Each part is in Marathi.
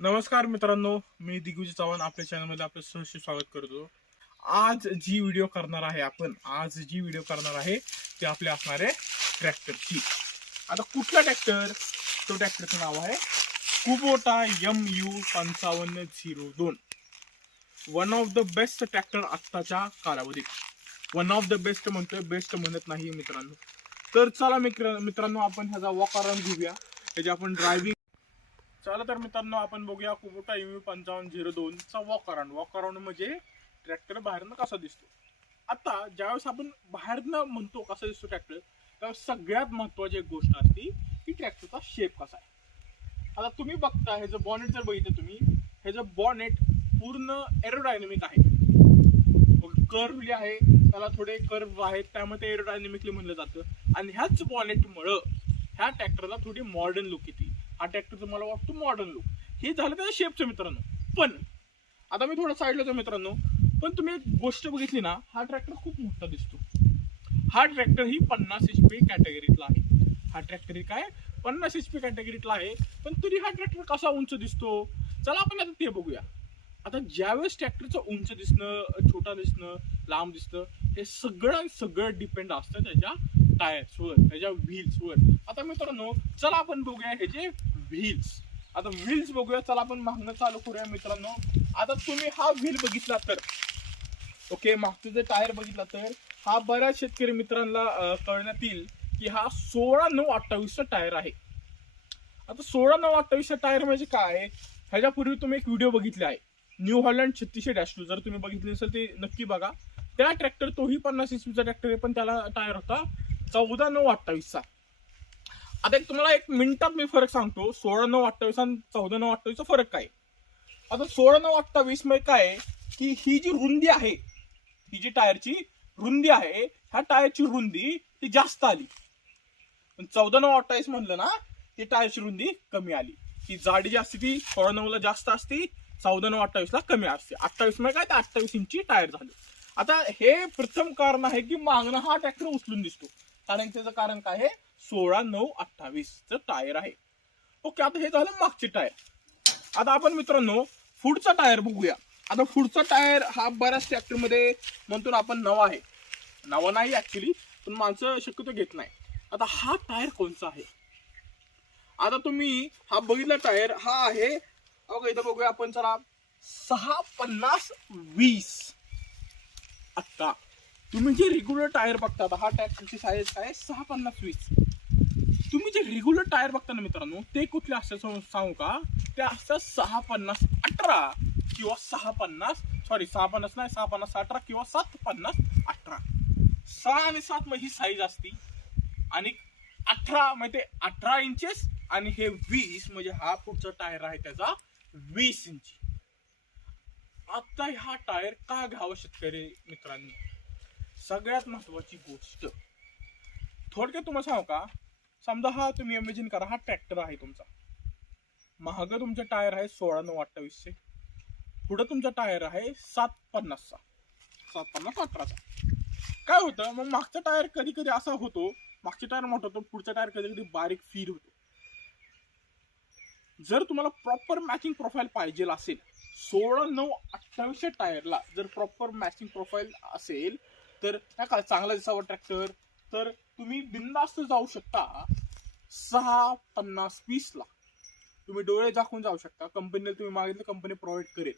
नमस्कार मित्रांनो, मी दिग्विजय चव्हाण आपल्या चॅनलमध्ये आपलं सहर्ष स्वागत करतो. आज जी व्हिडिओ करणार आहे ती आपली असणार आहे ट्रॅक्टरची. आता कुठला ट्रॅक्टर? तो ट्रॅक्टरचं नाव आहे Kubota MU5502. One of the best tractor आत्ताच्या कालावधीत. वन ऑफ द बेस्ट म्हणतोय, बेस्ट म्हणत नाही मित्रांनो. तर चला मित्रांनो आपण ह्याचा वॉक अराउंड घेऊया, त्याची आपण ड्रायव्हिंग. चला तर मित्रांनो आपण बघूया कुबोटा MU5502 चा वॉक अराउंड म्हणजे ट्रॅक्टर बाहेरनं कसा दिसतो. आता ज्यावेळेस आपण बाहेरनं म्हणतो कसा दिसतो ट्रॅक्टर, त्यावेळेस सगळ्यात महत्वाची एक गोष्ट असते की ट्रॅक्टरचा शेप कसा आहे. आता तुम्ही बघता ह्याचं बॉनेट जर बघितलं तुम्ही, ह्याचं बॉनेट पूर्ण एरोडायनेमिक आहे, कर्व्हली आहे, त्याला थोडे कर्व आहेत, त्यामध्ये एरोडायनेमिकली म्हणलं जातं. आणि ह्याच बॉनेटमुळं ह्या ट्रॅक्टरला थोडी मॉडर्न लुक येते. हा ट्रॅक्टरचं मला वाटतं मॉडर्न लुक. हे झालं त्याच्या शेपचं मित्रांनो. पण आता मी थोडं साईडला जातो मित्रांनो. पण तुम्ही एक गोष्ट बघितली ना, हा ट्रॅक्टर खूप मोठा दिसतो. हा ट्रॅक्टर ही 50 HP कॅटेगरीतला आहे. हा ट्रॅक्टर ही काय 50 HP कॅटेगरीतला आहे, पण तरी हा ट्रॅक्टर कसा उंच दिसतो. चला आपण आता ते बघूया. आता ज्यावेळेस ट्रॅक्टरचं उंच दिसणं, छोटा दिसणं, लांब दिसणं, हे सगळं डिपेंड असतं त्याच्या टायर्सवर, त्याच्या व्हील्सवर. आता मित्रांनो चला आपण बघूया हे जे व्हील्स. आता व्हील्स बघूया. चला आपण मागणं चालू करूया मित्रांनो. आता तुम्ही हा व्हील बघितला तर, ओके, मागचं जे टायर बघितला तर हा बऱ्याच शेतकरी मित्रांना कळण्यात येईल की हा 16/9/28 टायर आहे. आता 16/9/28 टायर म्हणजे काय? ह्याच्यापूर्वी तुम्ही एक व्हिडिओ बघितले आहे, न्यू हॉलंड 36-2. जर तुम्ही बघितले नसेल ते नक्की बघा. त्या ट्रॅक्टर, तोही 50 HP चा ट्रॅक्टर आहे, पण त्याला टायर होता 14/9/28. आता तुम्हाला एक मिनिटात मी फरक सांगतो, 16/9/28 आणि 14/9/28 फरक काय. आता 16/9/28 मध्ये काय की ही जी रुंदी आहे, ही जी टायरची रुंदी आहे, ह्या टायरची रुंदी ती जास्त आली. पण 14/9/28 म्हणलं ना, ती टायरची रुंदी कमी आली. ही जाडी जी असते ती 16/9 जास्त असते, 14/9/28 कमी असते. 28 मध्ये काय तर 28 इंची टायर झाले. आता हे प्रथम कारण आहे की मागणं हा ट्रॅक्टर उचलून दिसतो. कारण त्याचं कारण काय आहे, 16/9/28 टायर आहे. ओके, आता हे झालं मागचे टायर. आता आपण मित्रांनो पुढचा टायर बघूया. आता पुढचा टायर हा बऱ्याच ट्रॅक्टर मध्ये म्हणतो ना आपण नवा आहे. नवा नाही ऍक्च्युली, पण माणसं शक्यतो घेत नाही. आता हा टायर कोणचा आहे? आता तुम्ही हा बघितला टायर, हा आहे इथं बघूया आपण. चला 650/20. आता तुम्ही जे रेग्युलर टायर बघता, हा ट्रॅक्टरची साईज काय 650/20. तुम्ही जे रेग्युलर टायर बघता ना मित्रांनो, ते कुठले असतात सांगू का? ते असतात 650/18 किंवा 650 नाही, 650/18 किंवा 750/18. 6 आणि 7 मध्ये ही साईज असती. आणि 18 म्हणजे 18 इंचेस, आणि हे 20 म्हणजे हा पुढचा टायर आहे त्याचा 20 इंची. आता हा टायर का घ्यावा शेतकरी मित्रांनी? सगळ्यात महत्वाची गोष्ट थोडक्यात तुम्हाला सांगू का? समजा हा तुम्ही इमॅजिन करा, हा ट्रॅक्टर आहे तुमचा. महाग तुमचा टायर आहे 16/9/28. पुढे तुमचा टायर आहे 750चा, 750/18चा. काय होतं मग, मागचा टायर कधी कधी असा होतो, मागचा टायर मोठा होतो, पुढचा टायर कधी कधी बारीक फील होतो. जर तुम्हाला प्रॉपर मॅचिंग प्रोफाईल पाहिजे असेल, 16/9/28 टायरला जर प्रॉपर मॅचिंग प्रोफाईल असेल, तर काय चांगला दिसावा ट्रॅक्टर, तर तुम्ही बिनधास्त जाऊ शकता 650/20 तुम्ही डोळे दाखवून जाऊ शकता. कंपनीला तुम्ही मागितलं, कंपनी प्रोव्हाइड करेल.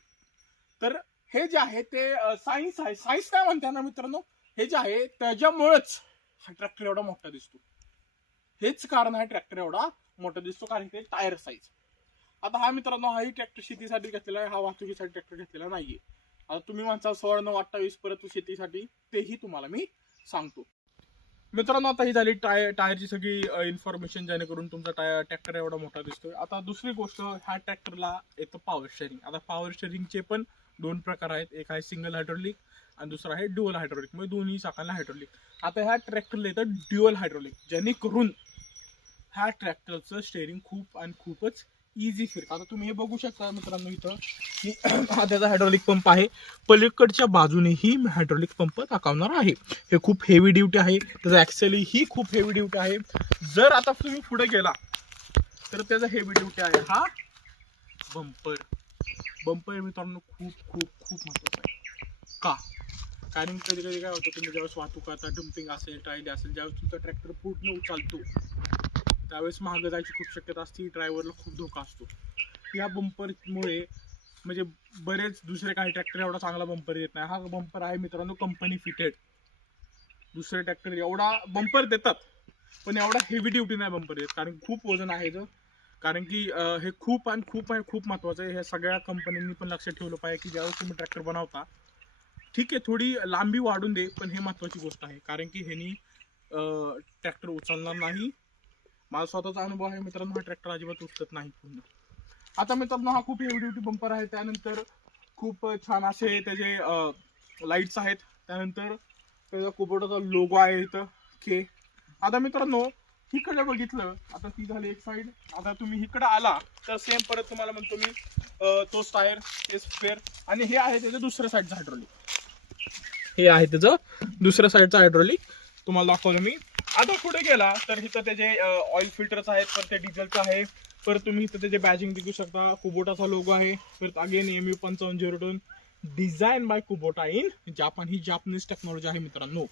तर हे जे आहे ते सायन्स आहे. सायन्स काय म्हणते ना मित्रांनो, हे जे आहे त्याच्यामुळेच हा ट्रॅक्टर एवढा मोठा दिसतो. हेच कारण आहे ट्रॅक्टर एवढा मोठा दिसतो, कारण ते टायर साईज. आता हा मित्रांनो, हाही ट्रॅक्टर शेतीसाठी घेतलेला आहे, हा वाहतुकीसाठी ट्रॅक्टर घेतलेला नाहीये. आता तुम्ही म्हणता 16/9/28 परत शेतीसाठी, तेही तुम्हाला मी सांगतो मित्रांनो. आता ही झाली टायरची सगळी इन्फॉर्मेशन, जेणेकरून तुमचा ट्रॅक्टर एवढा मोठा दिसतोय. आता दुसरी गोष्ट, ह्या ट्रॅक्टरला येतं पॉवर शेअरिंग. आता पॉवर शेअरिंगचे पण दोन प्रकार आहेत. एक आहे सिंगल हायड्रोलिक आणि दुसरा आहे ड्युअल हायड्रोलिक, म्हणजे दोन्ही चाकांना हायड्रोलिक. आता ह्या ट्रॅक्टरला येतं ड्युअल हायड्रोलिक, जेणेकरून ह्या ट्रॅक्टरचं स्टेअरिंग खूपच इझी फिरतं. आता तुम्ही हे बघू शकता मित्रांनो इथं की हा त्याचा हायड्रोलिक पंप आहे. पलीकडच्या बाजूनेही हायड्रोलिक पंप दाखवणार आहे. हे खूप हेवी ड्युटी आहे. त्याचं ऍक्सेल ही खूप हेवी ड्युटी आहे. जर आता तुम्ही पुढे गेला तर त्याचा हेवी ड्युटी आहे हा बंपर मित्रांनो खूप खूप खूप महत्वाचं आहे. का? कारण कधी कधी काय होतं, तुम्ही ज्यावेळेस वाहतूक करता, डम्पिंग असेल, ट्रायली असेल, ज्यावेळेस तुमचा ट्रॅक्टर पूर्ण उचलतो त्यावेळेस मागं जायची खूप शक्यता असते, ड्रायव्हरला खूप धोका असतो. या बंपरमुळे म्हणजे बरेच दुसरे काही ट्रॅक्टर एवढा चांगला बंपर देत नाही. हा बंपर आहे मित्रांनो कंपनी फिटेड. दुसरे ट्रॅक्टर एवढा बंपर देतात पण एवढा हेवी ड्युटी नाही बंपर देत, कारण खूप वजन आहे कारण की हे खूप महत्वाचं आहे. हे सगळ्या कंपन्यांनी पण लक्षात ठेवलं पाहिजे की ज्यावेळेस तुम्ही ट्रॅक्टर बनवता, ठीक आहे थोडी लांबी वाढून दे, पण हे महत्वाची गोष्ट आहे कारण की ह्यानी ट्रॅक्टर उचलणार नाही. माझा स्वतःचा अनुभव आहे मित्रांनो, हा ट्रॅक्टर अजिबात उचलत नाही पूर्ण. आता मित्रांनो हा खूप हेवी ड्युटी बंपर आहे. त्यानंतर खूप छान असे त्याचे लाईट्स आहेत. त्यानंतर त्याचा कुबोटाचा लोगो आहे इथं के. आता मित्रांनो इकडे बघितलं, आता ती झाली एक साईड. आता तुम्ही इकडे आला तर सेम परत तुम्हाला म्हणतो मी तोच टायर, तेच स्पेअर, आणि हे आहे त्याचं दुसऱ्या साईडचं हायड्रोलिक. हे आहे त्याचं दुसऱ्या साईडचं हायड्रोलिक, तुम्हाला दाखवलं मी. आता पुढे गेला तर इथं त्याचे ऑइल फिल्टर्स आहेत, परत ते डिझेलचं आहे, परत तुम्ही इथं त्याचे बॅजिंग दिसू शकता, कुबोटाचा लोगो आहे, परत again MU5502 design by Kubota in Japan. ही जापनीज टेक्नॉलॉजी आहे मित्रांनो.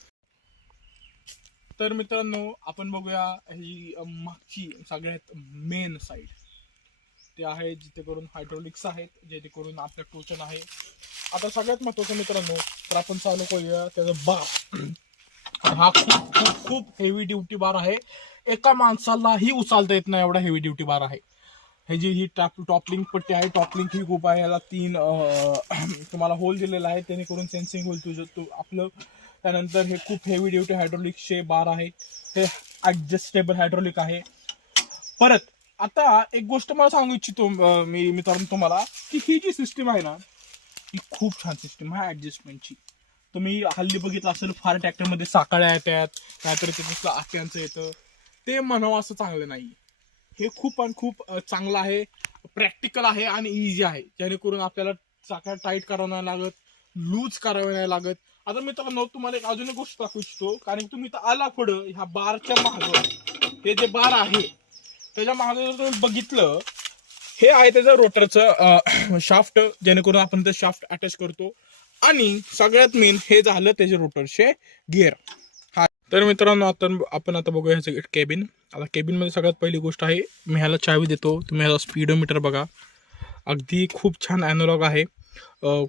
तर मित्रांनो आपण बघूया ही मागची सगळ्यात मेन साईड, ते आहे जिथे करून हायड्रोलिक्स आहेत, जेथे करून आपलं टोचन आहे. आता सगळ्यात महत्वाचं मित्रांनो, तर आपण चालू करूया त्याचा बार. हा खूप खूप खूप हेवी ड्युटी बार आहे. एका माणसालाही उचलता येत नाही एवढा हेवी ड्युटी बार आहे. ह्याची ही टॉपलिंग पट्टी आहे, टॉपलिंग ही खूप आहे. याला 3 तुम्हाला होल दिलेला आहे, जेणेकरून सेन्सिंग होईल तुझं आपलं. त्यानंतर हे खूप हेवी ड्युटी हायड्रोलिकचे बार आहे, हे ऍडजस्टेबल हायड्रोलिक आहे. परत आता एक गोष्ट मला सांगू इच्छितो मी मित्रांनो तुम्हाला, की ही जी सिस्टीम आहे ना, ही खूप छान सिस्टीम आहे ऍडजस्टमेंटची. तुम्ही हल्ली बघितलं असेल फार ट्रॅक्टरमध्ये साकळ्या येतात, नाहीतर ते आक्यांचं येतं, ते म्हणावं असं चांगलं नाही. हे खूप चांगलं आहे, प्रॅक्टिकल आहे आणि इझी आहे, जेणेकरून आपल्याला चाकळ्या टाईट करावं नाही लागत, लूज करावं नाही लागत. आता मित्रांनो तुम्हाला एक अजून एक गोष्ट दाखवू इच्छितो, कारण तुम्ही इथं आला पुढं ह्या बारच्या मागं हे जे बार आहे त्याच्या मागं जर तुम्ही बघितलं, हे आहे त्याचं रोटरचं शाफ्ट, जेणेकरून आपण ते शाफ्ट अटॅच करतो. आणि सगळ्यात मेन हे झालं त्याचे रोटरचे गिअर. हा तर मित्रांनो आपण आता बघूया ह्याचं केबिन. आता केबिनमध्ये सगळ्यात पहिली गोष्ट आहे, मी ह्याला चावी देतो, तुम्ही ह्याला स्पीडोमीटर बघा, अगदी खूप छान ॲनालॉग आहे.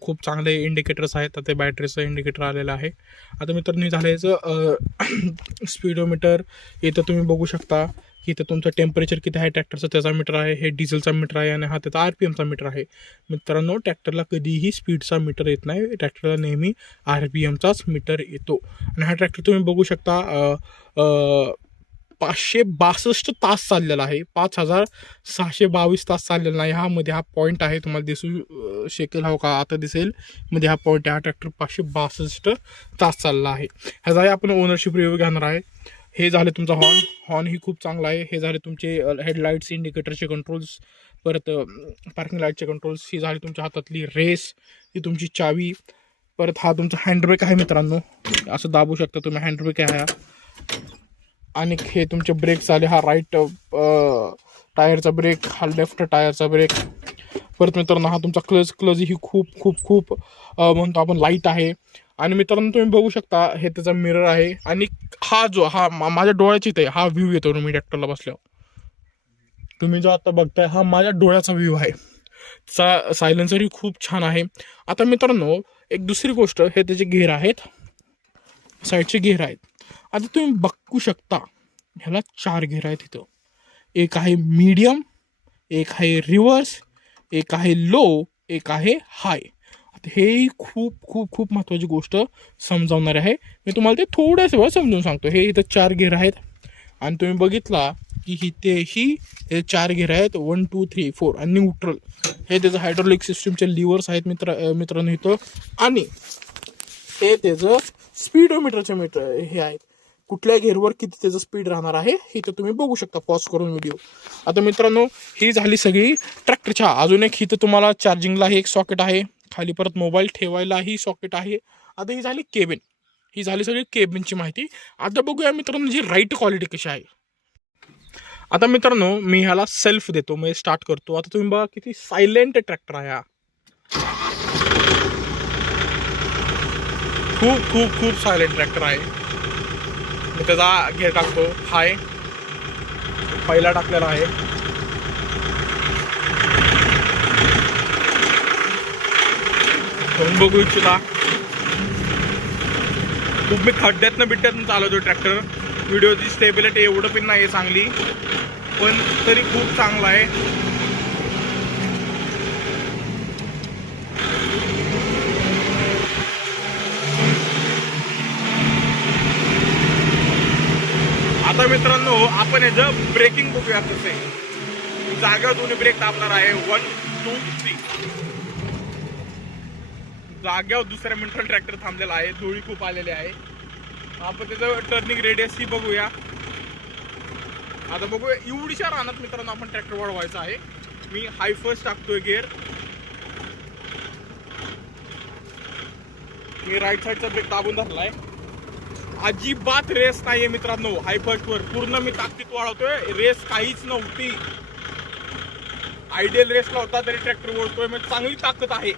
खूप चांगले इंडिकेटर्स आहेत, आता ते बॅटरीचं इंडिकेटर आलेलं आहे. आता मित्रांनो झालं याचं स्पीडोमीटर. इथं तुम्ही बघू शकता की इथं तुमचं टेम्परेचर किती आहे ट्रॅक्टरचं, त्याचा मीटर आहे. हे डिझेलचा मीटर आहे आणि हा त्याचा RPMचा मीटर आहे. मित्रांनो ट्रॅक्टरला कधीही स्पीडचा मीटर येत नाही, ट्रॅक्टरला नेहमी RPMचाच मीटर येतो. आणि हा ट्रॅक्टर तुम्ही बघू शकता 562 तास चाललेला आहे, 5622 तास चाललेला नाही. मध्ये हा पॉईंट आहे, तुम्हाला दिसू शकेल हो का, आता दिसेल मध्ये हा पॉईंट आहे. हा ट्रॅक्टर 562 तास चालला आहे. ह्याचाही आपण ओनरशिप रिव्ह्यू घेणार आहे. हे झाले तुमचा हॉर्न ही खूप चांगला आहे. हे झाले तुमचे हेडलाईट्स, इंडिकेटरचे कंट्रोल्स, परत पार्किंग लाईटचे कंट्रोल्स. ही झाली तुमच्या हातातली रेस, ही तुमची चावी. परत हा तुमचा हँडब्रेक आहे मित्रांनो, असं दाबू शकता तुम्ही, हँडब्रेक आहे हा. आणि हे तुमचे ब्रेक झाले, हा राईट टायरचा ब्रेक, हा लेफ्ट टायरचा ब्रेक. परत मित्रांनो हा तुमचा क्लच ही खूप म्हणतो आपण लाईट आहे. आणि मित्रांनो तुम्ही बघू शकता हे त्याचा मिरर आहे. आणि हा माझ्या डोळ्याची इथे हा व्ह्यू येतो मी ट्रॅक्टरला बसल्यावर, तुम्ही जो आता बघताय हा माझ्या डोळ्याचा व्ह्यू आहे. सायलेन्सरही खूप छान आहे. आता मित्रांनो एक दुसरी गोष्ट, हे त्याचे गेअर आहेत, साईडचे गेअर आहेत. आता तुम्ही बघू शकता ह्याला 4 गेअर आहेत इथं. एक आहे मीडियम, एक आहे रिव्हर्स, एक आहे लो, एक आहे हाय. आता हे खूप महत्त्वाची गोष्ट समजावणार आहे. मी तुम्हाला ते थोड्याच वेळ समजून सांगतो. हे इथं 4 गेअर आहेत आणि तुम्ही बघितला की हे 4 गेअर आहेत, 1 2 3 4 आणि न्यूट्रल. हे त्याचं हायड्रोलिक सिस्टीमचे लिव्हर्स आहेत मित्रांनो इथं. आणि हे त्याचं स्पीडोमीटरचे मीटर हे आहेत, कुठल्या गेअरवर किती त्याचं स्पीड राहणार आहे हे तर तुम्ही बघू शकता पॉज करून व्हिडिओ. आता मित्रांनो ही झाली सगळी ट्रॅक्टरच्या. अजून एक इथं तुम्हाला चार्जिंगला एक सॉकेट आहे, खाली परत मोबाईल ठेवायलाही सॉकेट आहे. आता ही झाली केबिन, ही झाली सगळी केबिनची माहिती. आता बघूया मित्रांनो जी राईट क्वालिटी कशी आहे. आता मित्रांनो मी ह्याला सेल्फ देतो, म्हणजे स्टार्ट करतो. आता तुम्ही बघा किती सायलेंट ट्रॅक्टर आहे हा. खूप खूप खूप सायलेंट ट्रॅक्टर आहे. मी त्याचा घेर टाकतो. हाय पहिला टाकलेला आहे. तुम्ही बघू इच्छिता खूप मी खड्ड्यातनं बिड्ड्यातनं चालवतो ट्रॅक्टर. व्हिडिओची स्टेबिलिटी एवढं पण नाही आहे चांगली, पण तरी खूप चांगला आहे. आता मित्रांनो आपण याचं ब्रेकिंग बघूया कसं आहे. जागेवर दोन्ही ब्रेक दाबणार आहे. 1 2 3. जाग्यावर दुसऱ्या मिनिटाला ट्रॅक्टर थांबलेला आहे. धुळी खूप आलेली आहे. आपण त्याचं टर्निंग रेडियस ही बघूया. आता बघूया एवढीशा रानात मित्रांनो आपण ट्रॅक्टर वाढवायचा आहे. मी हाय फर्स्ट टाकतोय गिअर. मी राईट साईडचा ब्रेक दाबून धरलाय. अजिबात रेस नाहीये मित्रांनो हाय फर्स्ट वर. पूर्ण मी ताकदीत वाढवतोय. रेस काहीच नव्हती. आयडियल रेसला होता तरी ट्रॅक्टर ओढतोय. म्हणजे चांगली ताकद आहे.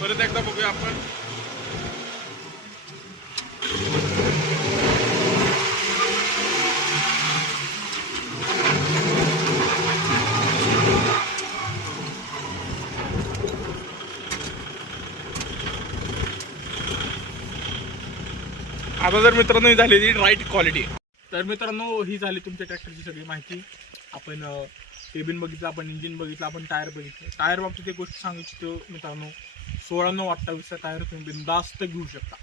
परत एकदा बघूया आपण. आता जर मित्रांनो ही झालेली राईट क्वालिटी. तर मित्रांनो ही झाली तुमच्या ट्रॅक्टरची सगळी माहिती. आपण केबिन बघितलं, आपण इंजिन बघितलं, आपण टायर बघितलं. टायर बाबतीत एक गोष्ट सांगू इच्छितो मित्रांनो, 16/9/28चा टायर तुम्ही बिनधास्त घेऊ शकता.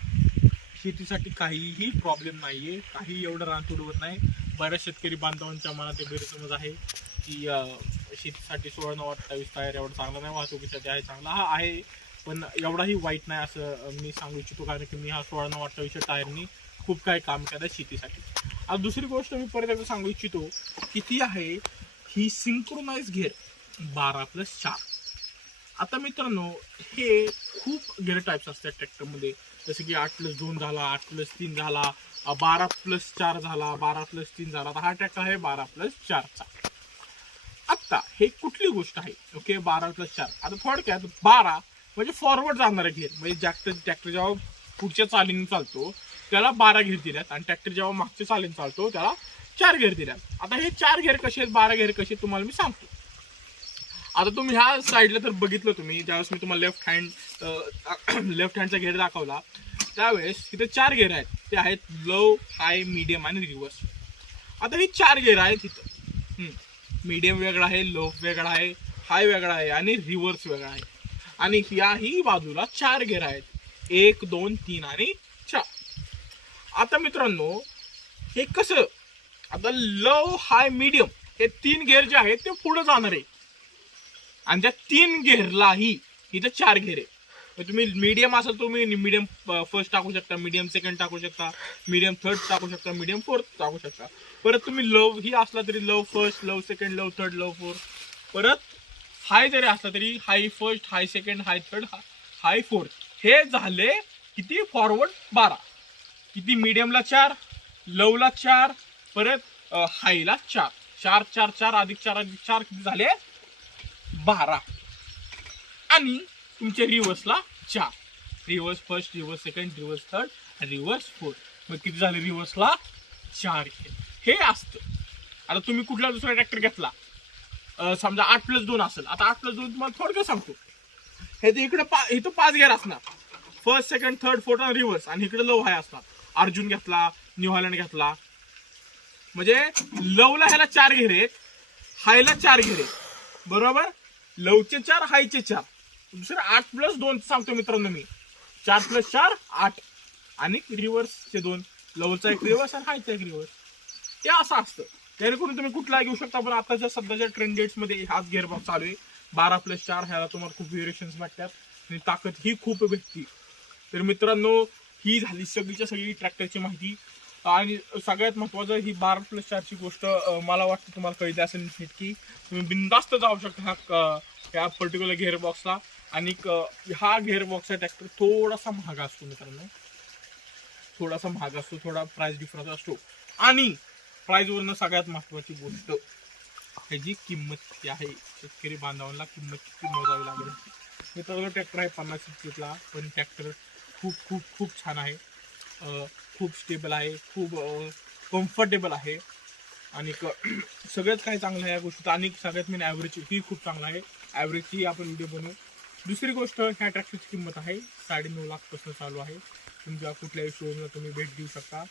शेतीसाठी काहीही प्रॉब्लेम नाहीये. काही एवढं रान तुडवत नाही. बऱ्याच शेतकरी बांधवांच्या मनात एक गैरसमज आहे की शेतीसाठी 16/9/28 टायर एवढं चांगला नाही, वाहतुकीसाठी आहे चांगला. हा आहे, पण एवढाही वाईट नाही असं मी सांगू इच्छितो. कारण की मी हा 16/9/28च्या टायरनी खूप काही काम केलं शेतीसाठी. आता दुसरी गोष्ट मी परत एकदा सांगू इच्छितो किती आहे ही सिंक्रोनाइज घेर 12+4. आता मित्रांनो हे खूप गेअर टाईप्स असतात ट्रॅक्टरमध्ये. जसं की 8+2 झाला, 8+3 झाला, 12+4 झाला, 12+3 झाला. आता हा ट्रॅक्टर आहे 12+4चा. आता हे कुठली गोष्ट आहे ओके 12+4. आता थोडक्यात 12 म्हणजे फॉरवर्ड जाणारा घेर. म्हणजे ट्रॅक्टर जेव्हा पुढच्या चालीने चालतो त्याला 12 घेर दिल्यात, आणि ट्रॅक्टर जेव्हा मागच्या चालीने चालतो त्याला 4 घेर दिल्यात. आता हे 4 घेर कसे आहेत, 12 घेर कसे तुम्हाला मी सांगतो. आता तुम्ही ह्या साईडला तर बघितलं तुम्ही, ज्यावेळेस मी तुम्हाला लेफ्ट हँडचा घेर दाखवला त्यावेळेस तिथे 4 घेर आहेत. ते आहेत लो, हाय, मीडियम आणि रिव्हर्स. आता ही 4 घेर आहेत तिथं. मीडियम वेगळा आहे, लो वेगळा आहे, हाय वेगळा आहे आणि रिव्हर्स वेगळा आहे. आणि याही बाजूला 4 घेर आहेत, 1 2 3 आणि 4. आता मित्रांनो हे कसं, आता लो, हाय, मीडियम हे 3 घेर जे आहेत ते पुढे जाणार आहे, आणि त्या 3 घेरलाही इथं 4 घेर आहे. तुम्ही मीडियम असेल तुम्ही मीडियम फर्स्ट टाकू शकता, मीडियम सेकंड टाकू शकता, मीडियम थर्ड टाकू शकता, मीडियम फोर्थ टाकू शकता. परत तुम्ही लव ही असला तरी लव फर्स्ट, लव सेकंड, लव थर्ड, लव फोर्थ. परत हाय जरी असला तरी हाय फर्स्ट, हाय सेकंड, हाय थर्ड, हाय फोर्थ. हे झाले किती फॉरवर्ड 12. किती मीडियमला 4, लवला 4, परत हायला 4. 4 4 4 अधिक 4 अधिक 4 किती झाले 12. आणि तुमच्या रिव्हर्सला 4. Reverse first, reverse second, reverse third आणि रिव्हर्स फोर्थ. मग किती झाले रिव्हर्सला 4 हे असतं. आता तुम्ही कुठला दुसरा ट्रॅक्टर घेतला, समजा 8+2 असेल. आता 8+2 तुम्हाला थोडक्यात सांगतो. हे इकडे इथं 5 घेर असणार, फर्स्ट सेकंड थर्ड फोर्थ आणि रिव्हर्स, आणि इकडे लव हाय असणार. अर्जुन घेतला, न्यू हॉलंड घेतला, म्हणजे लवला ह्याला 4 घेर आहेत, हायला 4 घेर आहेत, बरोबर. लवचे 4, हायचे 4. दुसरं 8+2 सांगतो मित्रांनो मी. 4+4 8 आणि रिव्हर्सचे 2, लवचा एक रिव्हर्स आणि हायचा एक रिव्हर्स. ते असं असतं. जेणेकरून तुम्ही कुठला घेऊ शकता. पण आताच्या सध्याच्या ट्रेंड डेट्स मध्ये हाच गिअरबॉक्स चालू आहे 12+4. ह्याला तुम्हाला खूप व्हेरिएशन्स भेटतात आणि ताकद ही खूप भेटती. तर मित्रांनो ही झाली सगळीच्या सगळी ट्रॅक्टरची माहिती. आणि सगळ्यात महत्त्वाचं ही 12+4ची गोष्ट मला वाटतं तुम्हाला कळली असेल की तुम्ही बिनधास्त जाऊ शकता ह्या पर्टिक्युलर गिअरबॉक्सला. आणि हा गिअरबॉक्सचा ट्रॅक्टर थोडासा महाग असतो मित्रांनो, थोडासा महाग असतो, थोडा प्राइस डिफरन्स असतो. आणि प्राइसवरनं सगळ्यात महत्वाची गोष्ट, ह्याची किंमत किती आहे. शेतकरी बांधवांना किंमत किती मोजावी लागेल. मित्रांनो ट्रॅक्टर आहे 50 सीसीचा, पण ट्रॅक्टर खूप खूप खूप छान आहे. खूप स्टेबल आहे, खूप कम्फर्टेबल आहे आणि सगळ्यात काय चांगलं आहे या गोष्टीचं. आणि सगळ्यात मेन ॲव्हरेज ही खूप चांगला आहे. ॲव्हरेजची आपण व्हिडिओ बनवू. दुसरी गोष्ट, ह्या ट्रॅक्टरची किंमत आहे 9.5 लाखपासून चालू आहे. तुमच्या कुठल्याही शोरूमला तुम्ही भेट देऊ शकता.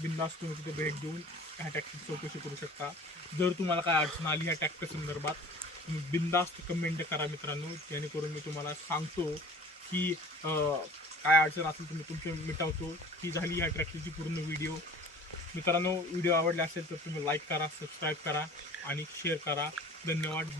बिनधास्त तुम्ही तिथे भेट देऊन ह्या ट्रॅक्टरची चौकशी करू शकता. जर तुम्हाला काय अडचण आली ह्या ट्रॅक्टर संदर्भात, तुम्ही बिनधास्त कमेंट करा मित्रांनो, जेणेकरून मी तुम्हाला सांगतो की काय अडचण असेल तुम्ही तुमचे मिटवतो. ही झाली ह्या ट्रॅक्टरची पूर्ण व्हिडिओ. मित्रांनो व्हिडिओ आवडला असेल तर तुम्ही लाईक करा, सबस्क्राईब करा आणि शेअर करा. धन्यवाद.